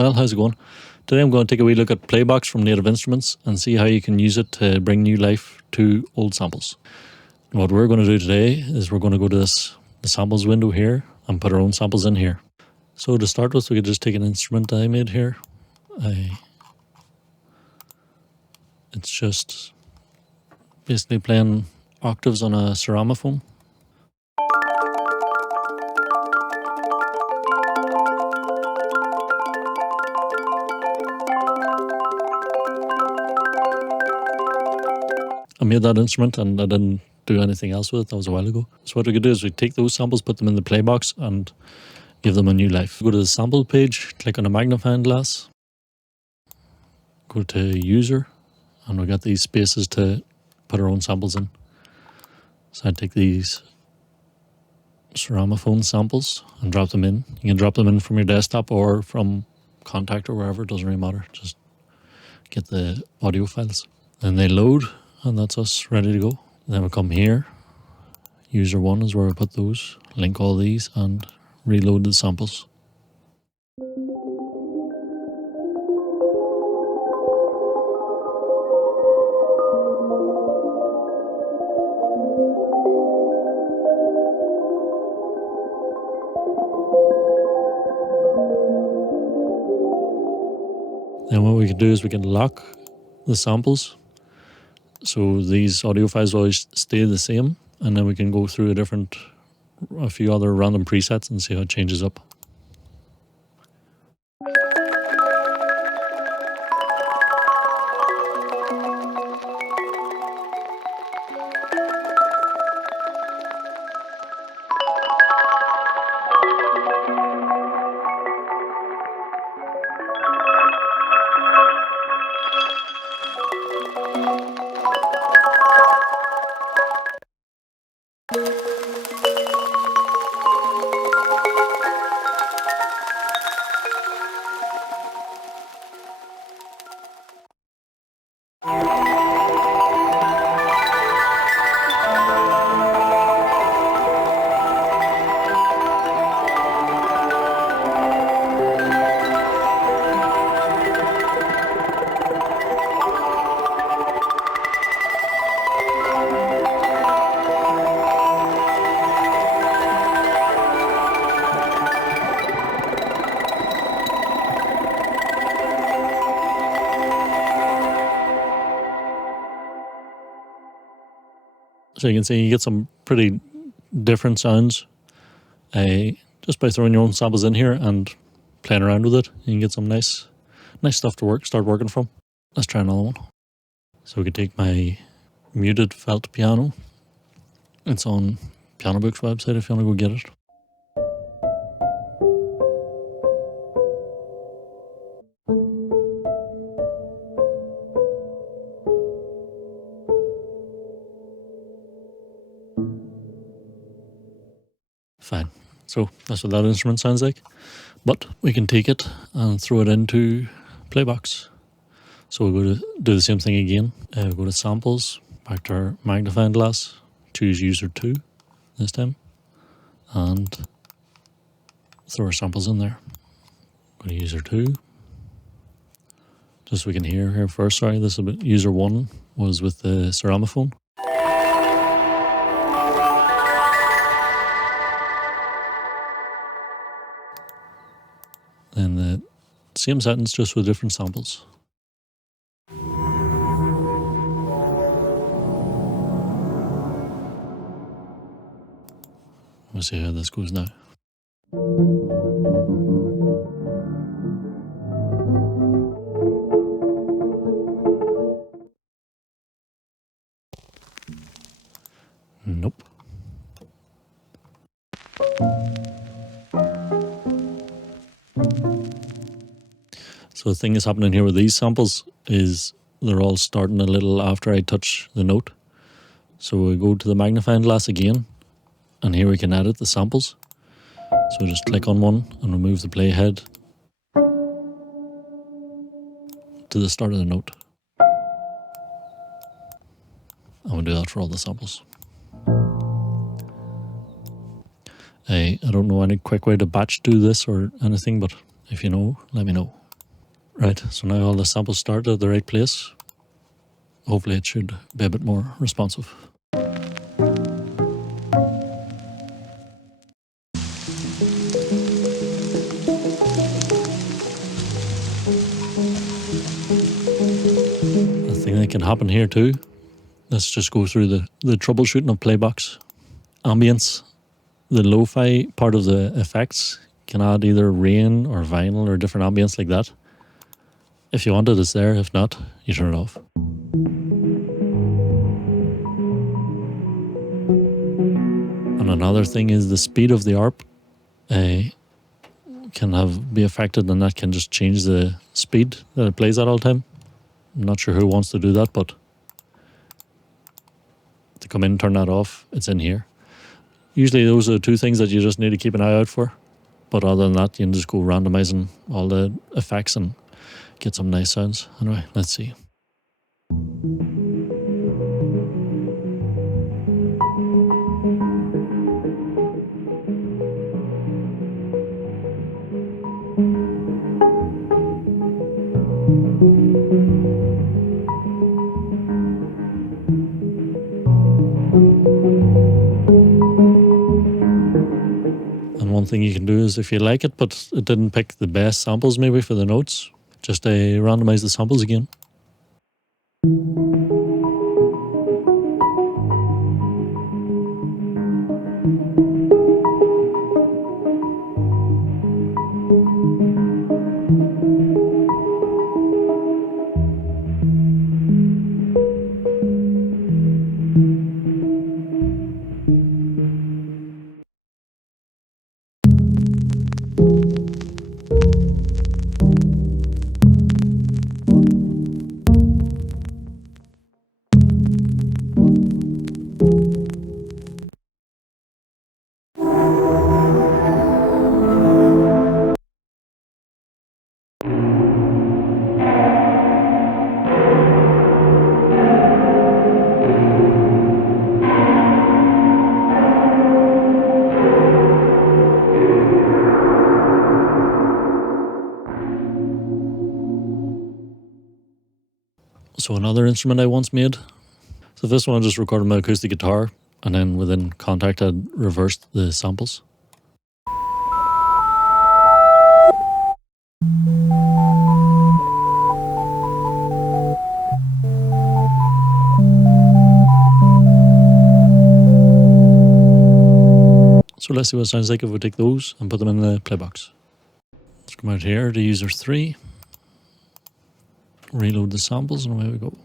Well, how's it going? Today I'm going to take a wee look at Playbox from Native Instruments and see how you can use it to bring new life to old samples. And what we're going to do today is we're going to go to the samples window here and put our own samples in here. So to start with, we could just take an instrument I made here. It's just basically playing octaves on a Ceramofone. I made that instrument and I didn't do anything else with it. That was a while ago. So what we could do is we take those samples, put them in the Playbox and give them a new life. Go to the sample page, click on a magnifying glass, go to user, and we got these spaces to put our own samples in. So I take these Ceramofone samples and drop them in. You can drop them in from your desktop or from Contact or wherever, it doesn't really matter. Just get the audio files. Then they load. And that's us ready to go. Then we come here. User 1 is where we put those. Link all these and reload the samples. Then what we can do is we can lock the samples. So these audio files always stay the same, and then we can go through a few other random presets and see how it changes up. So you can see you get some pretty different sounds just by throwing your own samples in here and playing around with it. You can get some nice stuff to start working from. Let's try another one. So we could take my muted felt piano. It's on Piano Book's website if you want to go get it. Fine. So that's what that instrument sounds like. But we can take it and throw it into Playbox. So we'll go to do the same thing again. We'll go to samples, back to our magnifying glass, choose user 2 this time, and throw our samples in there. Go to user 2. Just so we can hear here first. Sorry, this is a bit. User 1 was with the Ceramofone. And the same settings, just with different samples. We'll see how this goes now. Nope. So the thing that's happening here with these samples is they're all starting a little after I touch the note. So we go to the magnifying glass again, and here we can edit the samples. So just click on one and remove the playhead to the start of the note. And we'll do that for all the samples. I don't know any quick way to batch do this or anything, but if you know, let me know. Right, so now all the samples start at the right place. Hopefully it should be a bit more responsive. The thing that can happen here too, let's just go through the troubleshooting of Playbox. Ambience, the lo-fi part of the effects can add either rain or vinyl or different ambience like that. If you want it, it's there. If not, you turn it off. And another thing is the speed of the ARP can be affected, and that can just change the speed that it plays at all the time. I'm not sure who wants to do that, but to come in and turn that off, it's in here. Usually those are the two things that you just need to keep an eye out for. But other than that, you can just go randomizing all the effects and get some nice sounds. Anyway, let's see. One thing you can do is, if you like it but it didn't pick the best samples maybe for the notes, just randomize the samples again. So another instrument I once made. So this one I just recorded my acoustic guitar, and then within Contact I'd reversed the samples. So let's see what it sounds like if we take those and put them in the Playbox. Let's come out here to user 3. Reload the samples and away we go.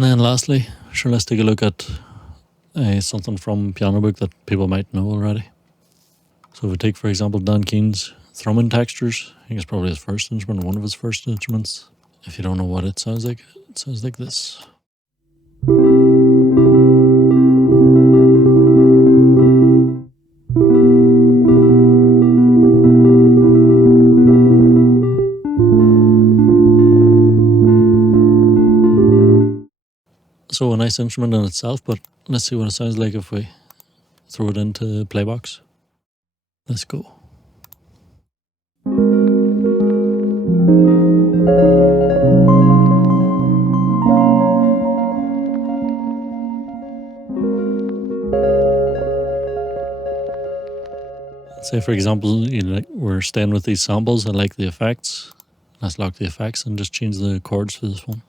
And then lastly, sure, let's take a look at something from Piano Book that people might know already. So if we take, for example, Dan Keen's Thrumming textures, I think it's probably his first instrument, one of his first instruments. If you don't know what it sounds like this. So a nice instrument in itself, but let's see what it sounds like if we throw it into Playbox. Let's go. Say for example, we're staying with these samples. I like the effects. Let's lock the effects and just change the chords for this one.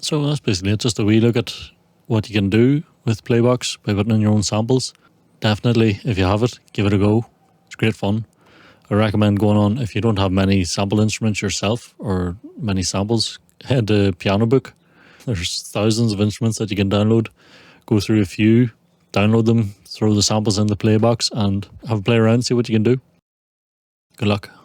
So that's basically it, just a wee look at what you can do with Playbox by putting in your own samples. Definitely, if you have it, give it a go. It's great fun. I recommend going on, if you don't have many sample instruments yourself or many samples, head to Piano Book. There's thousands of instruments that you can download. Go through a few, download them, throw the samples in the Playbox and have a play around, see what you can do. Good luck.